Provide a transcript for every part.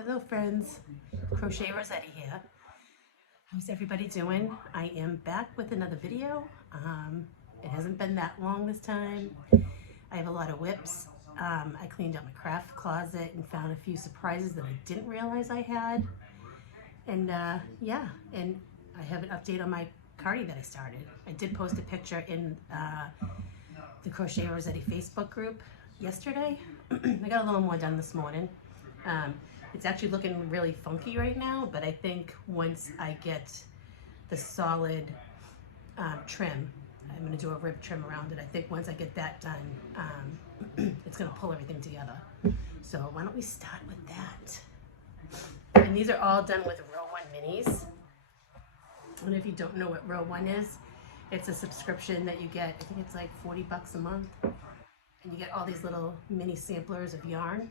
Hello friends, Crochet Rossetti here. How's everybody doing? I am back with another video. It hasn't been that long this time. I have a lot of whips. I cleaned out my craft closet and found a few surprises that I didn't realize I had. And yeah, and I have an update on my cardi that I started. I did post a picture in the Crochet Rossetti Facebook group yesterday. I got a little more done this morning. It's actually looking really funky right now, but I think once I get the solid trim, I'm going to do a rib trim around it. I think once I get that done, it's going to pull everything together. So why don't we start with that? And these are all done with Row 1 minis. And if you don't know what Row 1 is, it's a subscription that you get. I think it's like 40 bucks a month. And you get all these little mini samplers of yarn.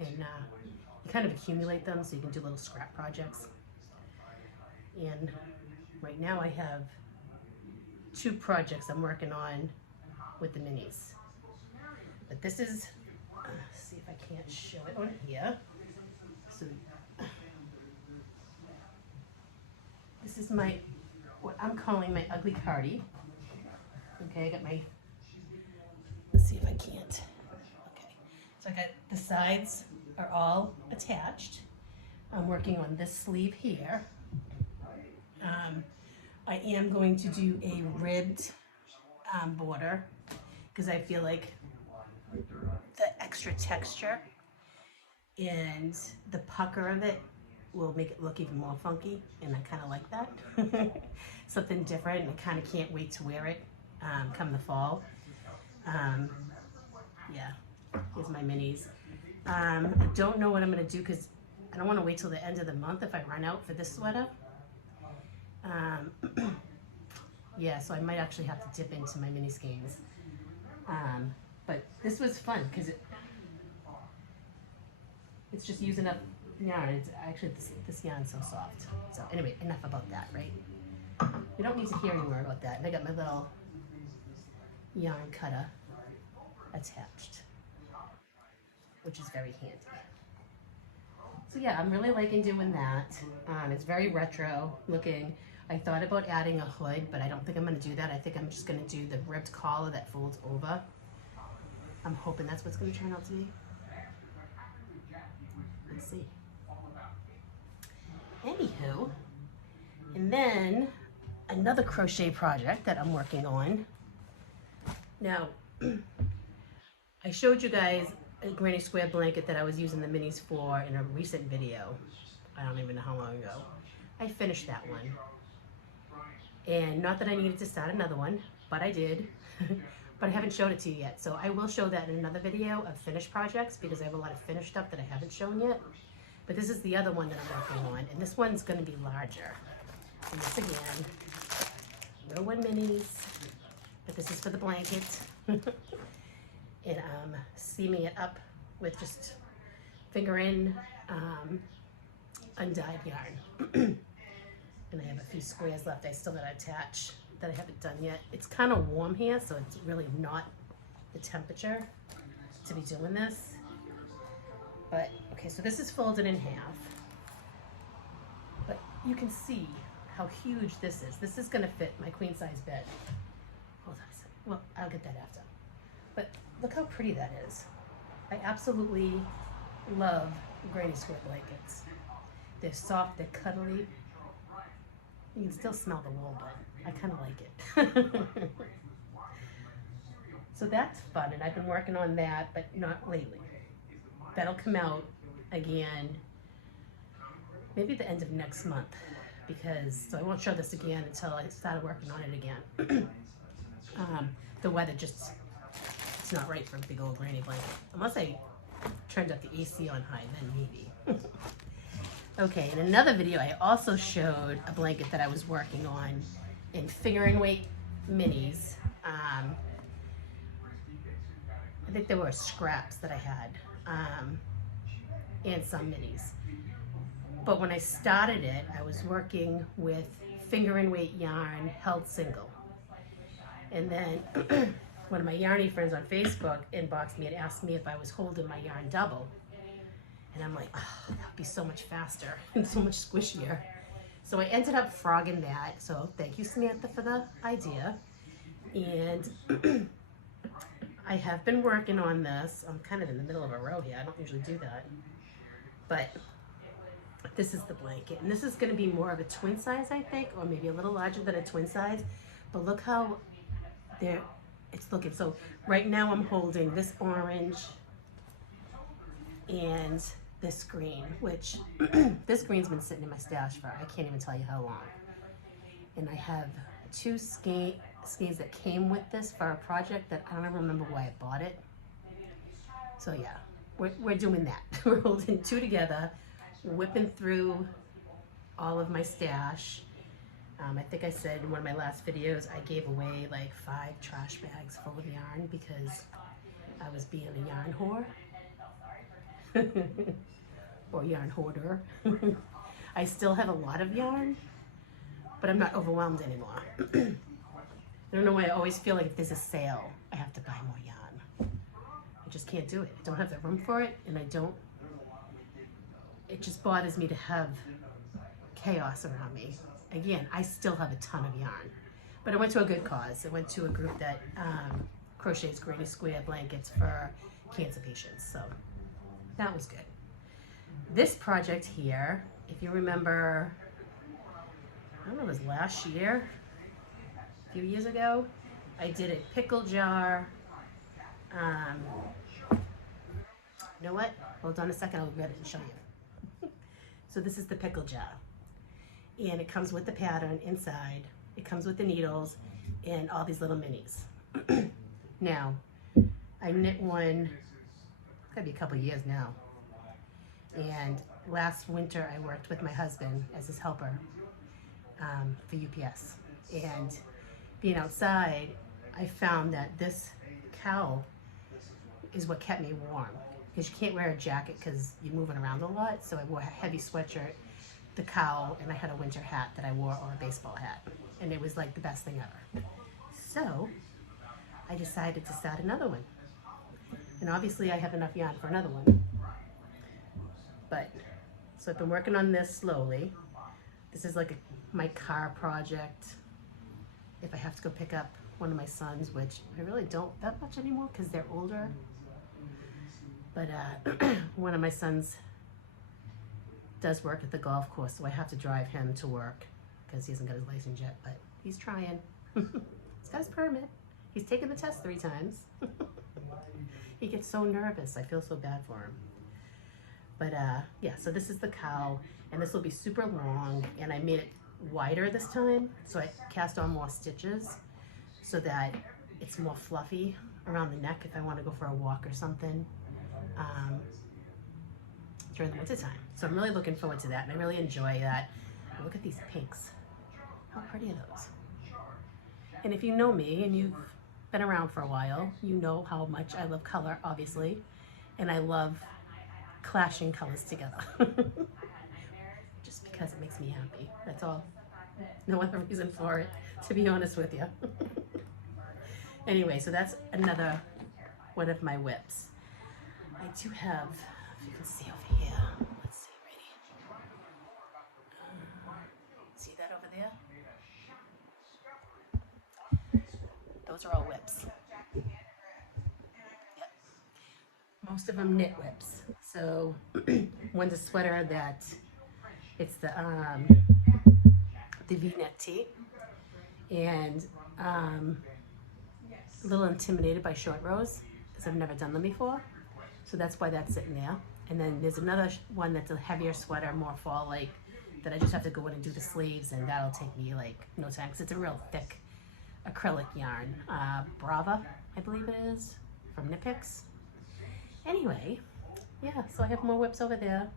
And you kind of accumulate them so you can do little scrap projects. And right now I have 2 projects I'm working on with the minis. But this is, let's see if I can't show it on here. So this is my, what I'm calling my ugly cardi. Okay, I got my, let's see if I can't. So I got the sides are all attached. I'm working on this sleeve here. I am going to do a ribbed border because I feel like the extra texture and the pucker of it will make it look even more funky, and I kind of like that. Something different, and I kind of can't wait to wear it come the fall. Yeah. Here's my minis. I don't know what I'm going to do because I don't want to wait till the end of the month if I run out for this sweater. Yeah, so I might actually have to dip into my mini skeins. But this was fun because it's just using up yarn. It's actually this yarn's so soft. So anyway, enough about that, right? You don't need to hear any more about that. And I got my little yarn cutter attached, which is very handy. So yeah, I'm really liking doing that. It's very retro looking. I thought about adding a hood, but I don't think I'm going to do that. I think I'm just going to do the ribbed collar that folds over. I'm hoping that's what's going to turn out to be. Let's see. Anywho, and then another crochet project that I'm working on. Now, I showed you guys a granny square blanket that I was using the minis for in a recent video. I don't even know how long ago. I finished that one. And not that I needed to start another one, but I did. But I haven't showed it to you yet. So I will show that in another video of finished projects because I have a lot of finished stuff that I haven't shown yet. But this is the other one that I'm working on. And this one's going to be larger. And this again, Row 1 minis. But this is for the blanket. And I'm seaming it up with just finger in undyed yarn. And I have a few squares left I still gotta attach that I haven't done yet. It's kind of warm here, so it's really not the temperature to be doing this. But okay, so this is folded in half. But you can see how huge this is. This is gonna fit my queen size bed. Hold on a second. Well, I'll get that after. But look how pretty that is. I absolutely love granny square blankets. They're soft, they're cuddly. You can still smell the wool, but I kind of like it. So that's fun, and I've been working on that, but not lately. That'll come out again, maybe at the end of next month, because, so I won't show this again until I started working on it again. The weather just, it's not right for a big old granny blanket. Unless I turned up the AC on high, then maybe. Okay, in another video, I also showed a blanket that I was working on in figure weight minis. I think there were scraps that I had, and some minis. But when I started it, I was working with figure weight yarn held single. And then one of my yarny friends on Facebook inboxed me and asked me if I was holding my yarn double. And I'm like, oh, that would be so much faster and so much squishier. So I ended up frogging that. So thank you, Samantha, for the idea. And I have been working on this. I'm kind of in the middle of a row here. I don't usually do that. But this is the blanket. And this is going to be more of a twin size, I think, or maybe a little larger than a twin size. But look how it's looking. So right now I'm holding this orange and this green, which this green's been sitting in my stash for I can't even tell you how long. And I have two skeins that came with this for a project that I don't even remember why I bought it. So yeah, we're doing that. We're holding two together, whipping through all of my stash. I think I said in one of my last videos I gave away like 5 trash bags full of yarn because I was being a yarn whore. Or yarn hoarder. I still have a lot of yarn, but I'm not overwhelmed anymore. I don't know why I always feel like if there's a sale, I have to buy more yarn. I just can't do it. I don't have the room for it, and it just bothers me to have chaos around me. Again, I still have a ton of yarn, but I went to a good cause. I went to a group that crochets granny square blankets for cancer patients, so that was good. This project here, if you remember, I don't know, it was last year, a few years ago, I did a pickle jar. You know what? Hold on a second, I'll grab it and show you. So this is the pickle jar. And it comes with the pattern inside. It comes with the needles and all these little minis. Now, I knit one, it's gotta be a couple years now. And last winter I worked with my husband as his helper for UPS. And being outside, I found that this cowl is what kept me warm. Because you can't wear a jacket because you're moving around a lot. So I wore a heavy sweatshirt, the cowl, and I had a winter hat that I wore, or a baseball hat. And it was like the best thing ever. So I decided to start another one. And obviously I have enough yarn for another one. But, so I've been working on this slowly. This is like my car project. If I have to go pick up one of my sons, which I really don't that much anymore because they're older. But one of my sons does work at the golf course, so I have to drive him to work because he hasn't got his license yet, but he's trying. He's got his permit. He's taken the test 3 times. He gets so nervous. I feel so bad for him. But yeah, so this is the cowl, and this will be super long, and I made it wider this time, so I cast on more stitches so that it's more fluffy around the neck if I want to go for a walk or something during the winter time. So I'm really looking forward to that, and I really enjoy that. Look at these pinks. How pretty are those? And if you know me and you've been around for a while, you know how much I love color, obviously, and I love clashing colors together. Just because it makes me happy, that's all. No other reason for it, to be honest with you. Anyway, so that's another one of my whips. I do have, if you can see over here, let's see, ready? See that over there? Those are all whips. Yep. Most of them knit whips. So one's a sweater that it's the V-neck tee, and a little intimidated by short rows because I've never done them before, so that's why that's sitting there. And then there's another one that's a heavier sweater, more fall-like, that I just have to go in and do the sleeves, and that'll take me like no time because it's a real thick acrylic yarn, Brava, I believe it is, from Knit Picks. Anyway, yeah, so I have more whips over there.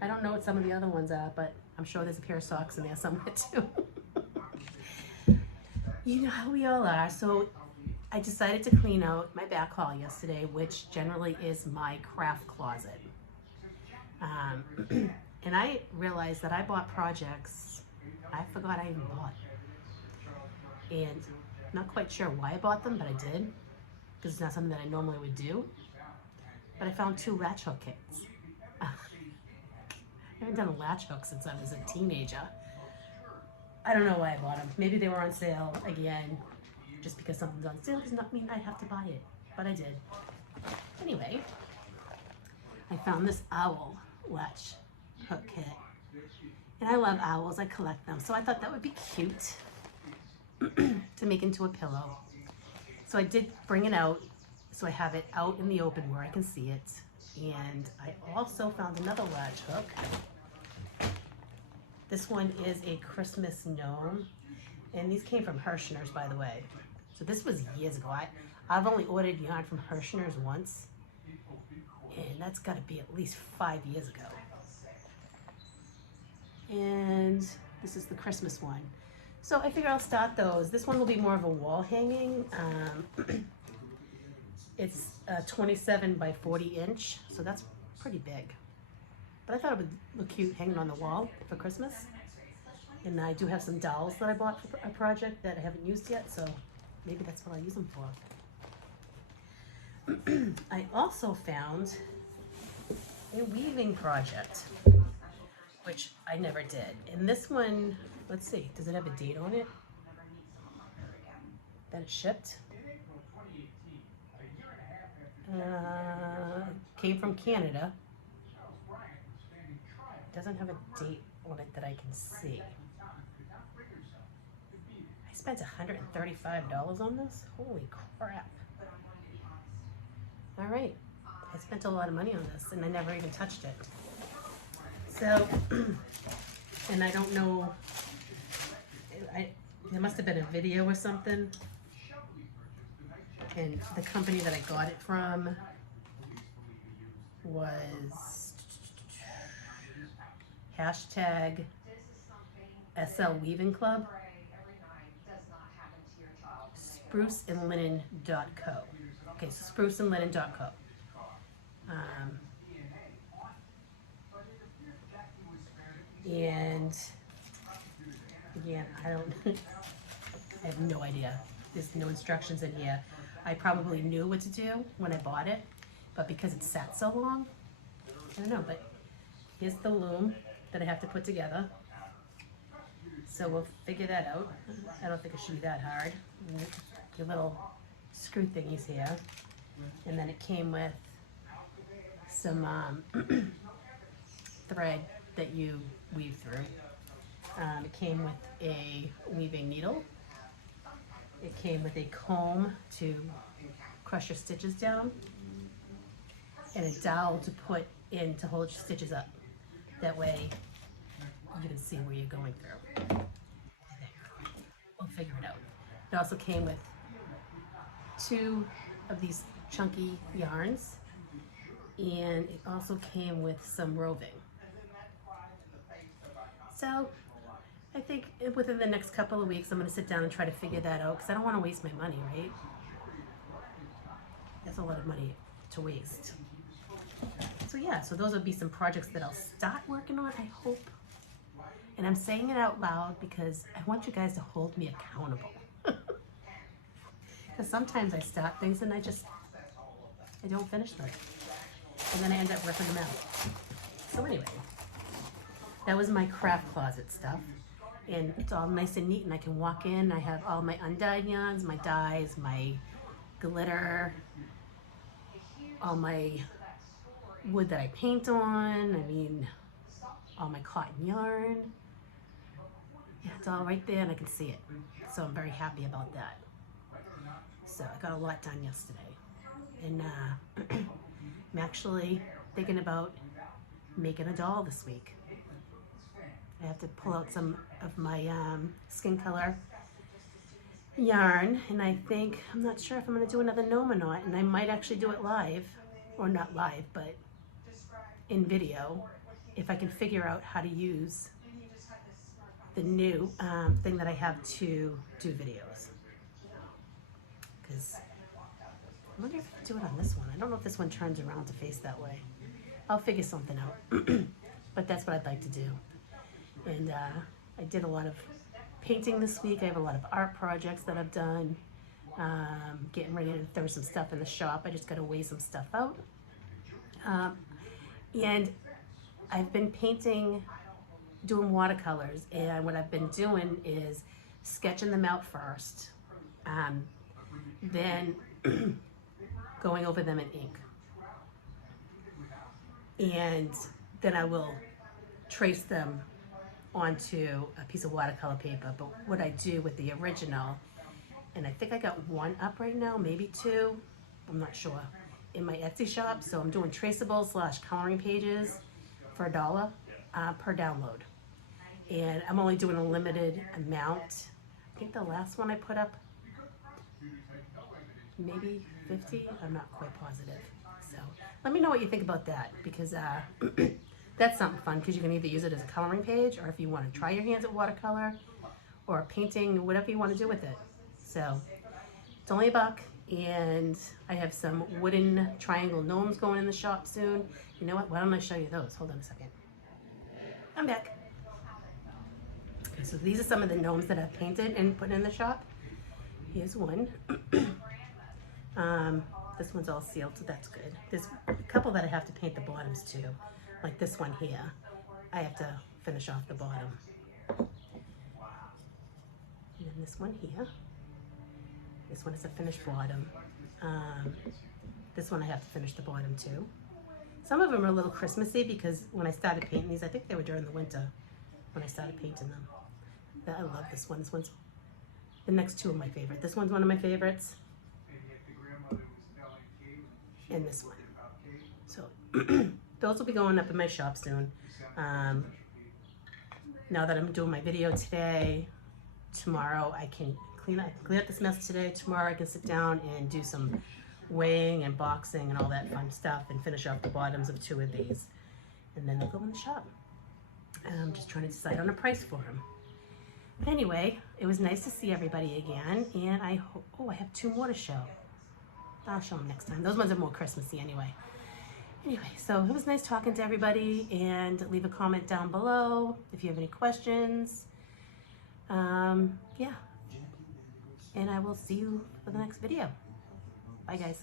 I don't know what some of the other ones are, but I'm sure there's a pair of socks in there somewhere too. You know how we all are. So I decided to clean out my back hall yesterday, which generally is my craft closet. And I realized that I bought projects I forgot I even bought. And I'm not quite sure why I bought them, but I did, because it's not something that I normally would do. But I found 2 latch hook kits. I haven't done a latch hook since I was a teenager. I don't know why I bought them. Maybe they were on sale again. Just because something's on sale does not mean I have to buy it, but I did. Anyway, I found this owl latch hook kit. And I love owls, I collect them. So I thought that would be cute to make into a pillow. So I did bring it out, so I have it out in the open where I can see it. And I also found another latch hook. This one is a Christmas gnome. And these came from Hirschner's, by the way. So this was years ago. I've only ordered yarn from Hirschner's once. And that's gotta be at least 5 years ago. And this is the Christmas one. So I figure I'll start those. This one will be more of a wall hanging. It's 27 by 40 inch, so that's pretty big. But I thought it would look cute hanging on the wall for Christmas. And I do have some dolls that I bought for a project that I haven't used yet, so maybe that's what I'll use them for. I also found a weaving project, which I never did. And this one, let's see, does it have a date on it? That it shipped? Came from Canada. Doesn't have a date on it that I can see. I spent $135 on this? Holy crap. All right, I spent a lot of money on this and I never even touched it. So, and I don't know, there must have been a video or something, and the company that I got it from was hashtag SL Weaving Club, spruceandlinen.co. Okay, so spruceandlinen.co. And again, I have no idea. There's no instructions in here. I probably knew what to do when I bought it, but because it sat so long, I don't know, but here's the loom that I have to put together. So we'll figure that out. I don't think it should be that hard. Your little screw thingies here. And then it came with some thread that you weave through. It came with a weaving needle. It came with a comb to crush your stitches down, and a dowel to put in to hold your stitches up. That way you can see where you're going through. We'll figure it out. It also came with 2 of these chunky yarns, and it also came with some roving. So I think within the next couple of weeks I'm going to sit down and try to figure that out, because I don't want to waste my money, right? That's a lot of money to waste. So yeah, so those would be some projects that I'll start working on, I hope. And I'm saying it out loud because I want you guys to hold me accountable. Because sometimes I start things and I don't finish them. And then I end up ripping them out. So anyway, that was my craft closet stuff. And it's all nice and neat, and I can walk in. I have all my undyed yarns, my dyes, my glitter, all my wood that I paint on. I mean, all my cotton yarn. Yeah, it's all right there and I can see it. So I'm very happy about that. So I got a lot done yesterday. And I'm actually thinking about making a doll this week. I have to pull out some of my skin color yarn, and I'm not sure if I'm going to do another gnome or not, and I might actually do it live, or not live, but in video, if I can figure out how to use the new thing that I have to do videos. Because I wonder if I can do it on this one. I don't know if this one turns around to face that way. I'll figure something out, but that's what I'd like to do. And I did a lot of painting this week. I have a lot of art projects that I've done. Getting ready to throw some stuff in the shop. I just got to weigh some stuff out. And I've been painting, doing watercolors, and what I've been doing is sketching them out first, then going over them in ink. And then I will trace them onto a piece of watercolor paper. But what I do with the original, and I think I got one up right now, maybe two, I'm not sure, in my Etsy shop. So I'm doing traceable / coloring pages for $1 per download. And I'm only doing a limited amount. I think the last one I put up, maybe 50, I'm not quite positive. So let me know what you think about that, because that's something fun, because you can either use it as a coloring page, or if you want to try your hands at watercolor or painting, whatever you want to do with it. So it's only $1, and I have some wooden triangle gnomes going in the shop soon. You know what? Why don't I show you those? Hold on a second. I'm back. Okay, so these are some of the gnomes that I've painted and put in the shop. Here's one. This one's all sealed, so that's good. There's a couple that I have to paint the bottoms too. Like this one here. I have to finish off the bottom. And then this one here. This one is a finished bottom. This one I have to finish the bottom too. Some of them are a little Christmassy, because when I started painting these, I think they were during the winter when I started painting them. I love this one. This one's, the next two are my favorite. This one's one of my favorites. And this one. So those will be going up in my shop soon. Now that I'm doing my video today, tomorrow I can clean up this mess today. Tomorrow I can sit down and do some weighing and boxing and all that fun stuff, and finish off the bottoms of 2 of these. And then they'll go in the shop. I'm just trying to decide on a price for them. But anyway, it was nice to see everybody again, and I hope, oh, I have 2 more to show. I'll show them next time. Those ones are more Christmassy anyway. Anyway, so it was nice talking to everybody, and leave a comment down below if you have any questions. Yeah. And I will see you for the next video. Bye, guys.